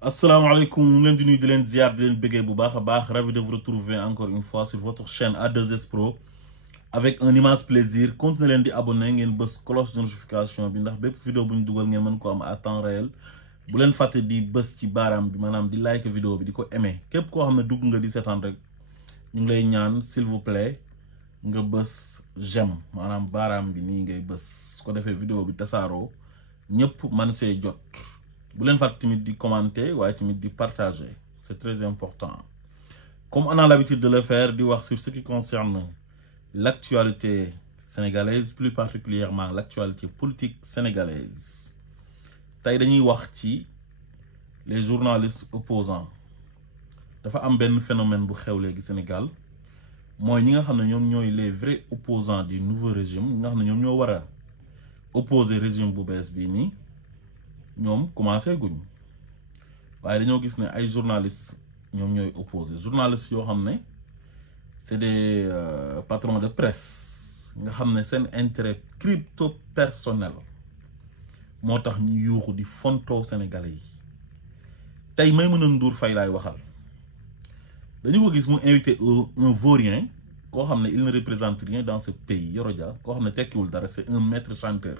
Asalaamaaleykum, ñu ngi leen di nuyu di leen ziar di leen bëggee bu baax a baax, ravi de vous retrouver encore une fois sur votre chaîne A2S Pro avec un immense plaisir. Continuez leen di abonné ngeen bës cloche de notification bi ndax bépp vidéo bu ñu dugal ngeen mën ko am à temps réel. Bu leen fàtte di bës ci baaraam bi maanaam di like vidéo bi di ko aimé képp koo xam ne dugg nga di seetaan rek ñu ngi lay ñaan s'il vous plaît nga bës j'aime maanaam baaraam bi nii ngay bës su ko defee vidéo bi tasaaroo ñëpp man see jot. Vous pouvez faire commenter ou partager. C'est très important. Comme on a l'habitude de le faire, de voir sur ce qui concerne l'actualité sénégalaise, plus particulièrement l'actualité politique sénégalaise. Taïdani Warti, les journalistes opposants. Il y a un phénomène au Sénégal. Moi, nous sommes les vrais opposants du nouveau régime. Nous sommes opposés au régime Boubès-Bini. Ñom commencé guñ waye dañoo gis né ay journalistes ñom ñoy opposé journalistes yo xamné c'est des patrons de presse nga xamné sen intérêt crypto personnel motax ñu yuuxu di fonto sénégalais yi tay Maïmouna Ndour Faye lay waxal dañu ko gis mu invité un vaurien ko xamné il ne représente rien dans ce pays Yoro Dia ko xamné tekkiwul dara c'est un maître chanteur.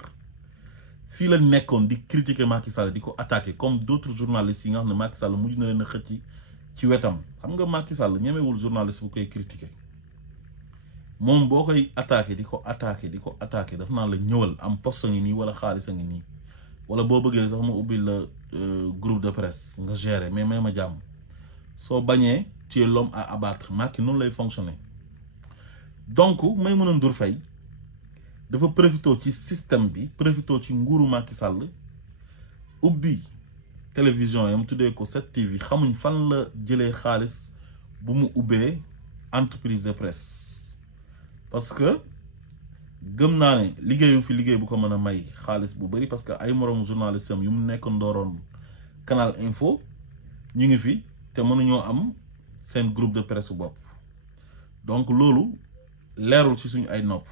Si la nekkoon di critiquer Macky Sall di ko attaquer comme d'autres journalistes yi nga xam ne Macky Sall mujj na leen a xëcc ci wetam xam nga Macky Sall ñemewul journaliste bu koy critiquer moom boo koy attaquer di ko attaquer daf naa la ñëwal am poste ngi nii wala xaalis a ngi nii wala boo bëggee sax ma ubbi la groupe de presse nga gérer mais may ma jàmm soo bañee tu es l'homme à abattre Macky noonu lay fonctionner donc Maïmouna Ndour Faye dafa profité ci système bi profité ci nguuru Macky Sall ubbi télévision yam tuddee ko 7TV xamuñ fan la jëlee xaalis bu mu ubbee entreprise de presse parce que gëm naa ne liggéeyu fi liggéey bu ko mën a may xaalis bu bari parce que ay moroom journaliste am yu mu nekk ndooroon Canal Info ñu ngi fi te mënuñoo am seen groupe de presse bopp donc loolu leerul ci suñu ay nopp.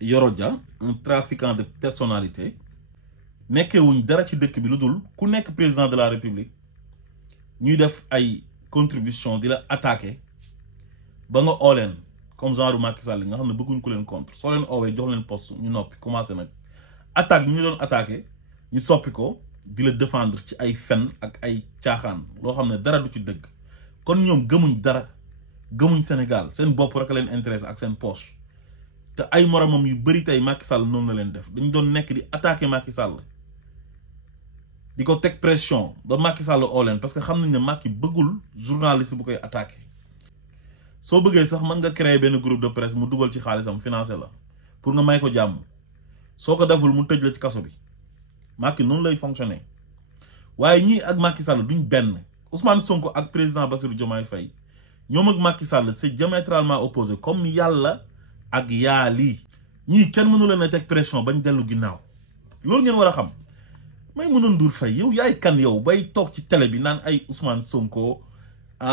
Yoro Dia un trafiquant de personnalité nekkewuñ dara ci dëkk bi lu dul ku nekk président de la république ñuy def ay contribution di la attaquer ba nga oo leen comme genre Macky Sall nga xam ne bëgguñ ko leen contre soo leen oowee jox leen poste ñu noppi commencé nag attaque bi ñu doon attaquer ñu soppi ko di la défendre ci ay fen ak ay caaxaan loo xam ne dara du ci dëgg kon ñoom gëmuñ dara gëmuñ Sénégal seen bopp rek leen intéressé ak seen poche. te ay moromam yu bari tay Macky Sall non la leen def dañ doon nekk di attaquer Macky Sall di ko teg pression ba Macky Sall oo leen parce que xam nañ ne Macky bëggul journaliste bu koy attaquer soo bëggee sax mën nga créer benn groupe de presse mu dugal ci xaalisam financé la pour nga may ko jàmm soo ko deful mu tëj la ci kaso bi Macky noonu lay fonctionner waaye ñii ak Macky Sall duñ benn Ousmane Sonko ak président Bassirou Diomaye Faye ñoom ak Macky Sall c'est diamétralement opposé comme yàlla ak yaali ñii kenn mënu leen a teg pression bañ dellu ginnaaw loolu ngeen war a xam Maïmouna Ndour Faye yow yaay kan yow bay toog ci télé bi naan ay Ousmane Sonko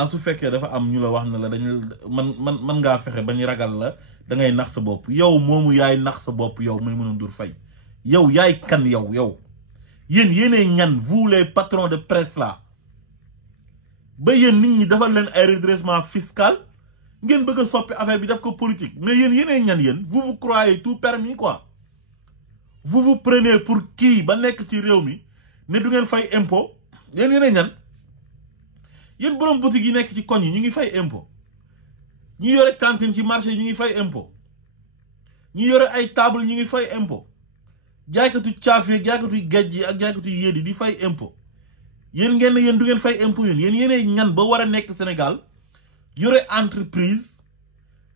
su fekkee dafa am ñu la wax na la dañu man ngaa fexe bañ ragal la da ngay nax sa bopp yow moomu yaay nax sa bopp yow Maïmouna Ndour Faye yow yaay kan yow yéen yéenee ñan vous les patrons de presse là ba yéen nit ñi defal leen ay redressement fiscal ngeen bëgg a soppi affaire bi def ko politique mais yéen ñan yéen vous vous croyez tout permis quoi vous vous prenez pour qui ba nekk ci réew mi ne du ngeen fay impôt yéen ñan yéen borom boutique yi nekk ci koñ yi ñu ngi fay impôt ñu yore cantine ci marché yi ñu ngi fay impôt ñu yore ay table ñu ngi fay impôt jaaykatu caafé jaaykatu géej yi ak jaaykatu yéet yi di fay impôt yéen ngeen ne yéen du ngeen fay impôt yéen ñan ba war a nekk Sénégal yore entreprise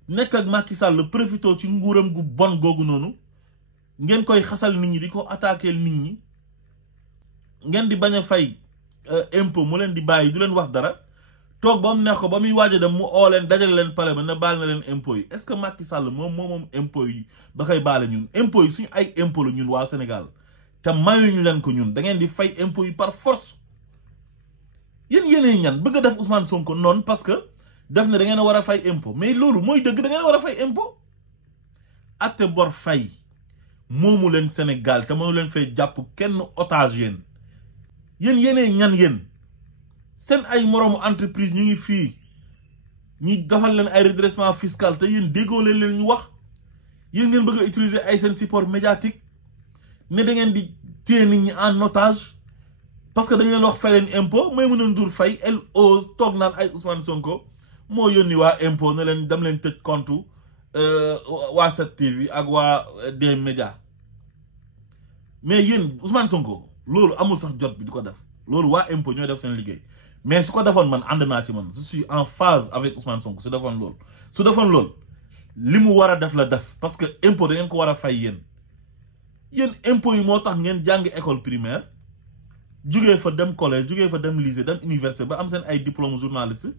nekk ak Macky Sall profito ci nguuram gu bon googu noonu ngeen koy xasal nit ñi di ko attaquer nit ñi ngeen di bañ a fay impôt mu leen di bàyyi du leen wax dara toog ba mu neex ko ba muy waaj a dem mu oo leen dajale leen pale ba ne baal na leen impôt yi est-ce que Macky Sall moom impôt yi ba koy baale ñun impôt yi suñu ay impôt la ñun waa Sénégal te mayuñu leen ko ñun da ngeen di fay impôt yi par force yéen ñan bëgg a def Ousmane Sonko noonu parce que def na da ngeen a war a fay impôt mais loolu mooy dëgg da ngeen a war a fay impôt atte bor fay moomu leen Sénégal te mënu leen fay jàpp kenn otage yéenee ñan yéen seen ay moroomu entreprise ñu ngi fii ñu defal leen ay redressement fiscal te yéen déggoo leen ñu wax yéen ngeen bëgg a utiliser ay seen support médiatique ne da ngeen di téye nit ñi en otage parce que dañu leen wax fay leen impôt Maïmouna Ndour Faye elle ose toog naan ay Ousmane Sonko moo yónni waa impôt ne leen dem leen tëj compte waa 7TV ak waa des médias mais yéen Ousmane Sonko loolu amul sax jot bi di ko def loolu waa impôt ñooy def seen liggéey mais su ko defoon man ànd naa ci man je suis en phase avec Ousmane Sonko su defoon loolu li mu war a def la def parce que impôt da ngeen ko war a fay yéen impôt yi moo tax ngeen jàng école primaire jugee fa dem collège jugee fa dem lycée dem université ba am seen ay diplôme journaliste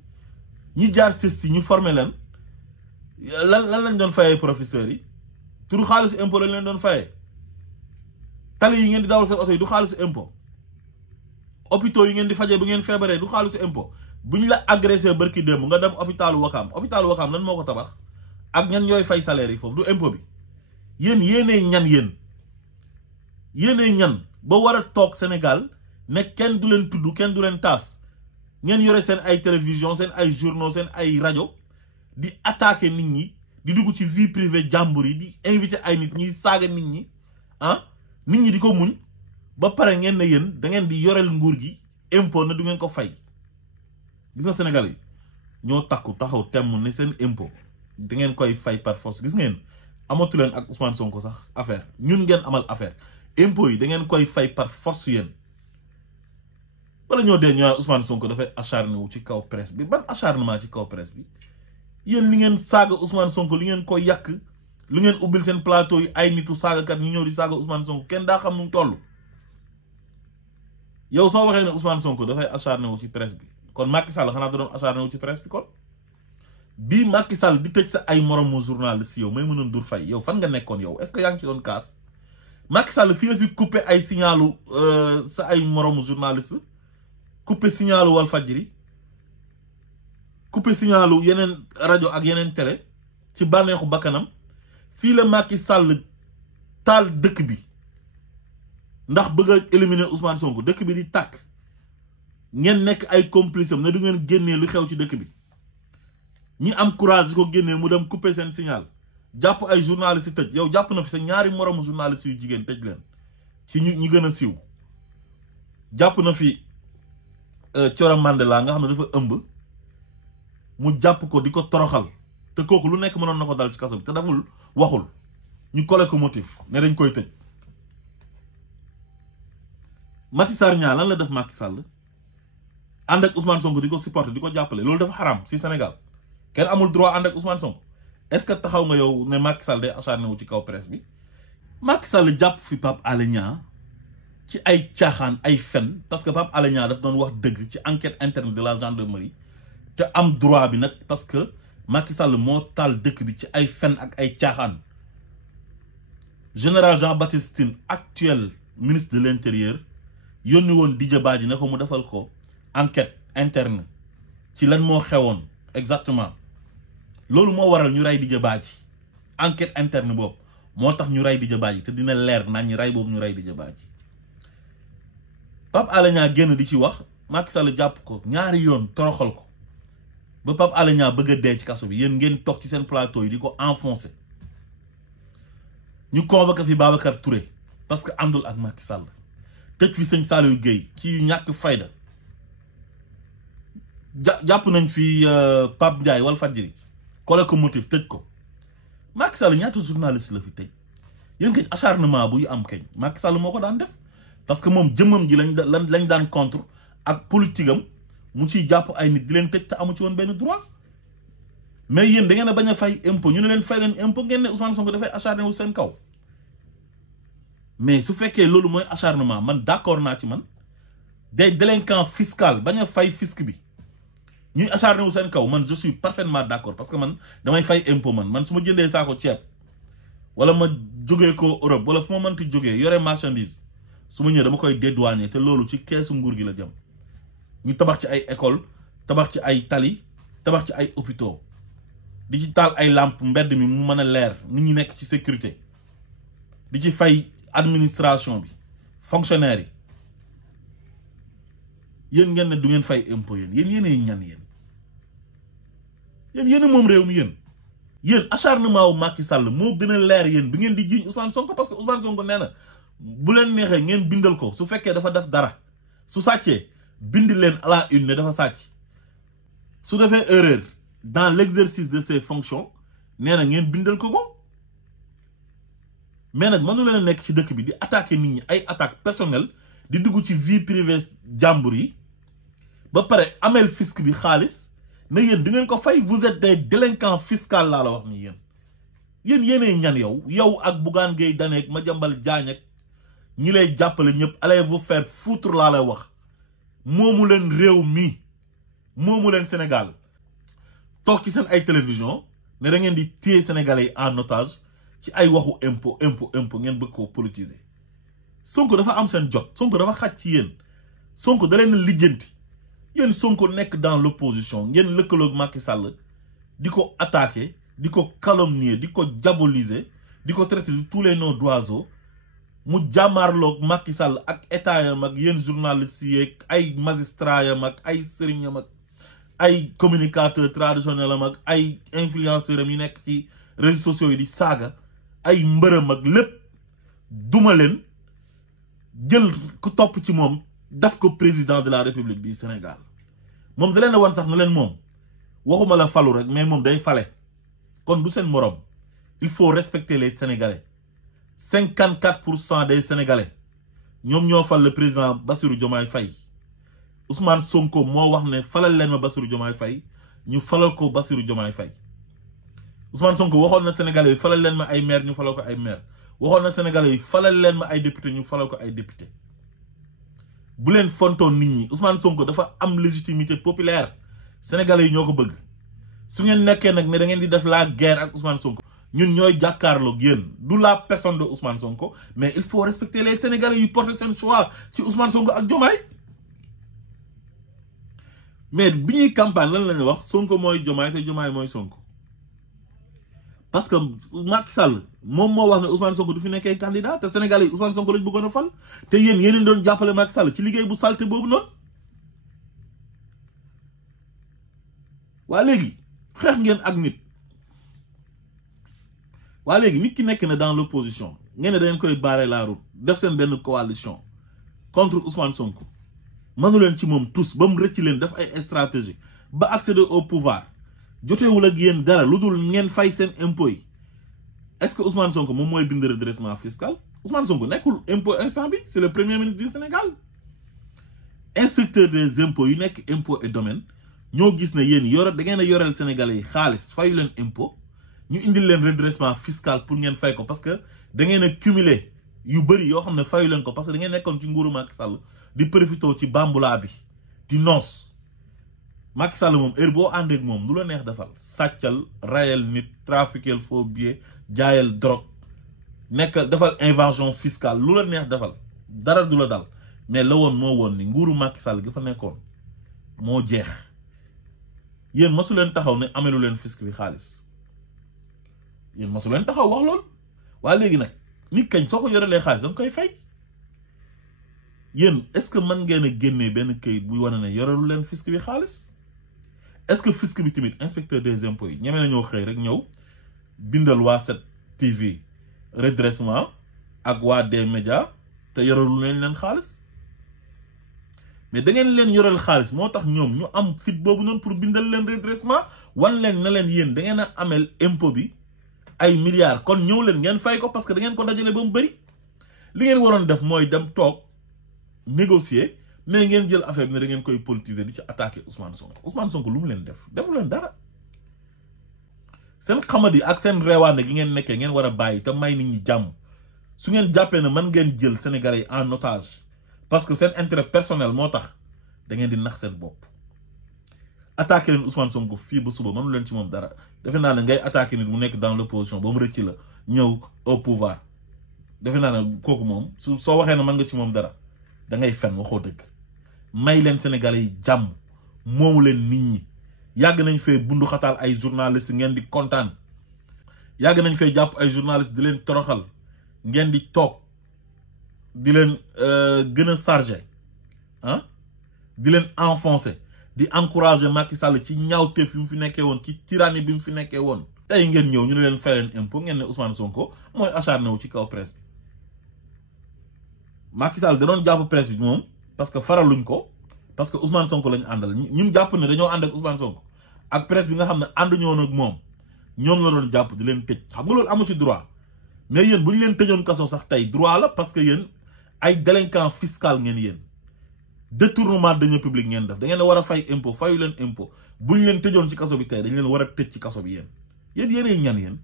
ñi jaar CESTI ñu formé leen lan lañ doon fayee professeurs yi turu xaalisu impôt lañ leen doon fayee tali yi ngeen di dawal seen oto yi du xaalisu impôt hôpitaux yi ngeen di fajee bu ngeen feebaree du xaalisu impôt bu ñu la agressé barki démb nga dem hôpitalu Wakaam lan moo ko tabax ak ñan ñooy fay salaire yi foofu du impôt bi yéenee ñan ba war a toog Sénégal ne kenn du leen tudd kenn du leen taas ngeen yore seen ay télévision seen ay journaux seen ay rajo di attaquer nit ñi di dugg ci vie privée jàmbur yi di invité ay nit ñi saaga nit ñi nit ñi di ko muñ ba pare ngeen ne yéen da ngeen di yoreel nguur gi impôt na du ngeen ko fay gis nga Sénégal yi ñoo takku taxaw temm ne seen impôt da ngeen koy fay par force gis ngeen amatu leen ak Ousmane Sonko sax affaire ñun ngeen amal affaire impôt yi da ngeen koy fay par force yéen wala ñoo dee ñëwaat Ousmane Sonko dafay acharné wu ci kaw presse bi ban acharnement ci kaw presse bi yéen li ngeen saaga Ousmane Sonko li ngeen koy yàq lu ngeen ubbil seen plateau yi ay nitu saagakat ñu ñëw di saaga Ousmane Sonko kenn daa xam nu mu toll yow soo waxee ne Ousmane Sonko dafay acharné wu ci presse bi kon Macky Sall xanaa da doon acharné wu ci presse bi kon bii Macky Sall di tëj sa ay moromu journaliste yow Maïmouna Ndour Faye yow fan nga nekkoon yow est-ce que yaa ngi ci doon kaas Macky Sall fii la fi coupé ay signalu sa ay moromu journaliste coupé signalu Walfadjri coupé signalu yeneen rajo ak yeneen télé ci bànneexu bakkanam fii la Macky Sall taal dëkk bi ndax bëgg a éliminer Ousmane Sonko dëkk bi di tàkk ngeen nekk ay complice am ne du ngeen génnee lu xew ci dëkk bi ñi am courage di ko génnee mu dem couper seen signal jàpp ay journalistes yi tëj yow jàpp na fi sa ñaari moromu journalistes yu jigéen tëj leen ci ñi gën a siiw jàpp na fi Thioro Mandela nga xam ne dafa ëmb mu jàpp ko di ko toroxal te kooku lu nekk mënoon na ko dal ci kaso bi te deful waxul ñu collé ko motif ne dañ koy tëj Mati Sarr Niang lan la def Macky Sall ànd ak Ousmane Sonko di ko supporter di ko jàppale loolu dafa xaram si Sénégal kenn amul droit ànd ak Ousmane Sonko est-ce que taxaw nga yow ne Macky Sall day acharné wu ci kaw presse bi Macky Sall jàpp fi Pape Alé Niang ci ay caaxaan ay fen parce que Pape Alé Niang daf doon wax dëgg ci enquête interne de la gendarmerie te am droit bi nag parce que Macky Sall moo taal dëkk bi ci ay fen ak ay caaxaan général Jean-Baptiste Tine actuel ministre de l'intérieur yónni woon Didier Badji ne ko mu defal ko enquête interne ci lan moo xewoon exactement loolu moo waral ñu rey Didier Badji enquête interne boobu moo tax ñu rey Didier Badji te dina leer nañ ñu rey boobu ñu rey Didier Badji Pape Alé Niang génn di ci wax Macky Sall jàpp ko ñaari yoon toroxal ko ba Pape Alé Niang bëgg a dee ci kaso bi yéen ngeen toog ci seen plateau yi di ko enfoncé ñu convoqué fi Babacar Touré parce que àndul ak Macky Sall tëj fi sëñ Saliou Gueye ci ñàkk fayda jàpp nañ fi Pape Ndiaye Walfadjri collé ko motif tëj ko Macky Sall ñaata journaliste la fi tëj yéen kañ acharnement buy am kañ Macky Sall moo ko daan def parce que moom jëmmam ji lañ daan contre ak politique am mu ciy jàpp ay nit di leen tëj te amu ci woon benn droit mais yéen da ngeen a bañ a fay impôt ñu ne leen fay leen impôt ngeen ne Ousmane Sonko dafay acharné wu seen kaw mais su fekkee loolu mooy acharnement man d'accord naa ci man des délinquants fiscal bañ a fay fisc bi ñuy acharné wu seen kaw man je suis parfaitement d'accord parce que man damay fay impôt man su ma jëndee saako ceeb wala ma jógee ko Europe wala fu ma mënti jógee yore marchandise su ma ñëwee dama koy dédouaner te loolu ci keesu nguur gi la jëm ñu tabax ci ay école tabax ci ay tali tabax ci ay hôpitaux di ci taal ay lampe mbedd mi mu mën a leer nit ñi nekk ci sécurité di ci fay administration bi fonctionnaire yi yéen ngeen ne du ngeen fay impôt yéen yéenay ñan yéen moom réew mi yéen acharnement wu Macky Sall moo gën a leer yéen bi ngeen di jiiñ Ousmane Sonko parce que Ousmane Sonko nee na bu leen neexee ngeen bindal ko su fekkee dafa def dara su sàccee bind leen à la une ne dafa sàcc su defee erreur dans l'exercice de ses fonctions nee na ngeen bindal ko mais nag mënu leen a nekk ci dëkk bi di attaquer nit ñi ay attaque personnelle di dugg ci vie privée jàmbur yi ba pare amel fisc bi xaalis na yéen di ngeen ko fay vous êtes des délinquants fiscaux laa la wax ni yéenay ñan yow ak Bougane Gueye Dany ak Madiambal Diagne ak ñi lay jàppale ñëpp allez vous faire foutre laa lay wax moomu leen réew mi moomu leen Sénégal toog ci seen ay télévision ne da ngeen di téye sénégalais yi en otage ci ay waxu impôt ngeen bëgg ko politiser Sonko dafa am seen jot Sonko dafa xaj ci yéen Sonko da leen lijjanti yéen Sonko nekk dans l'opposition ngeen lëkkaloog Macky Sall di ko attaquer di ko calomnier di ko diaboliser di ko traiter de tous les noms d'oiseaux mu jàmmaarloog Macky Sall ak état yam ak yéen journalistes yi ay magistrats yam ak ay sëriñam ak ay communicateurs traditionnels am ak ay influenceurs am yi nekk ci réseaux sociaux yi di saaga ay mbërëm ak lépp duma leen jël ku topp ci moom daf ko président de la République du Sénégal moom da leen a wan sax na leen moom waxuma la falu rek mais moom day fale kon du seen morom il faut respecter les Sénégalais 54% des Sénégalais ñoom ñoo fal le président Bassirou Diomaye Faye Ousmane Sonko moo wax ne falal leen ma Bassirou Diomaye Faye ñu falal ko Bassirou Diomaye Faye Ousmane Sonko waxoon na Sénégalais yi falal leen ma ay maire ñu falal ko ay maire waxoon na Sénégalais yi falal leen ma ay député ñu falal ko ay député bu leen fontoon nit ñi Ousmane Sonko dafa am légitimité populaire Sénégalais yi ñoo ko bëgg su ngeen nekkee nag ne da ngeen di def la guerre ak Ousmane Sonko ñun ñooy jàkkaarloog yéen du la personne de Ousmane Sonko mais il faut respecter les Sénégalais yu porter seen choix ci Ousmane Sonko ak Diomaye mais bi ñuy campagne lan la ñu wax Sonko mooy Diomaye te Diomaye mooy Sonko parce que Macky Sall moom moo wax ne Ousmane Sonko du fi nekkee candidat te Sénégalais yi Ousmane Sonko lañ bëggoon a fal te yéen doon jàppale Macky Sall ci liggéey bu salte boobu noonu waa léegi xeex ngeen ak nit waa léegi nit ki nekk na dans l'opposition ngeen ne dañ koy barrer la route def seen benn coalition contre Ousmane Sonko mënu leen ci moom tous ba mu rëcc leen def ay stratégie ba accéder au pouvoir jotewul ak yéen dara lu dul ngeen fay seen impôt yi est-ce que Ousmane Sonko moom mooy bind redressement fiscal Ousmane Sonko nekkul impôt instant bi c'est le premier ministre du Sénégal inspecteur des impôts yu nekk impôt et domaine ñoo gis ne yéen da ngeen a yoreel Sénégalais yi xaalis fayu leen impôt ñu indil leen redressement fiscal pour ngeen fay ko parce que da ngeen a cumuler yu bëri yoo xam ne fayu leen ko parce que da ngeen nekkoon ci nguuru Macky Sall di profité ci bambula bi di noos Macky Sall moom heure boo àndeek moom lu la neex defal sàccal rayal nit trafiquel faux billets jaayal drogue nekk defal invasion fiscale lu la neex defal dara du la dal mais la woon moo woon ni nguuru Macky Sall gi fa nekkoon moo jeex yéen masu leen taxaw ne amelu leen fisc bi xaalis yéen masu leen taxaw wax lool waa léegi nag nit kañ soo ko yorelee xaalis danga koy fay yéen est-ce que mën ngeen a génnee benn këyit buy wane ne yorelu leen fisc bi xaalis est-ce que fisc bi tamit inspecteur des impôts yi ñeme nañoo xëy rek ñëw bindal waa 7TV redressement ak waa des médias te yorelu leen xaalis mais da ngeen leen yoreel xaalis moo tax ñoom ñu am fit boobu noonu pour bindal leen redressement wan leen na leen yéen da ngeen a amel impôt bi ay milliards kon ñëw leen ngeen fay ko parce que da ngeen ko dajale ba mu bëri li ngeen waroon def mooy dem toog négocier mais ngeen jël affaire bi ne da ngeen koy politiser di ci attaquer Ousmane Sonko lu mu leen defu leen dara seen xamadi ak seen reewaane gi ngeen nekkee ngeen war a bàyyi te may nit ñi jàmm su ngeen jàppee ne mën ngeen jël Sénégalais yi en otage parce que seen intérêt personnel moo tax da ngeen di nax seen bopp attaquer leen Ousmane Sonko fii ba suba mënu leen ci moom dara defe naa ne ngay attaquer nit mu nekk dans l'opposition ba mu rëcc la ñëw au pouvoir defe naa ne kooku moom soo waxee ne mën nga ci moom dara da ngay fen waxoo dëgg may leen Sénégalais yi jàmm moomu leen nit ñi yàgg nañ fee bundu xataal ay journalistes ngeen di kontaan yàgg nañ fee jàpp ay journalistes di leen toroxal ngeen di toog di leen gën a chargé di leen enfoncer di encourager Macky Sall ci ñaawteef yu mu fi nekkee woon ci tyrannie bi mu fi nekkee woon. tey ngeen ñëw ñu ne leen fay leen impôt ngeen ne Ousmane Sonko mooy acharné wu ci kaw presse bi Macky Sall da doon jàpp presse bi moom parce que faraluñ ko parce que Ousmane Sonko lañu àndal ñi jàpp ne dañoo ànd ak Ousmane Sonko ak presse bi nga xam ne ànduñu woon ak moom ñoom la doon jàpp di leen tëj xam nga loolu amu ci droit mais yéen bu ñu leen tëjoon kaso sax tey droit la parce que yéen ay délinquant fiscal ngeen yéen détournement de deniers publics ngeen def da ngeen a war a fay impôt fayu leen impôt bu ñu leen tëjoon ci kaso bi tey dañ leen war a tëj ci kaso bi yéen yéenay ñan yéen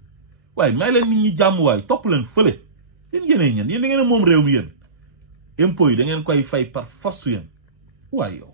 waaye may leen nit ñi jàmm waay topp leen fële yéenay ñan yéen da ngeen a moom réew mi yéen impôt yi da ngeen koy fay par force yéen waaye yow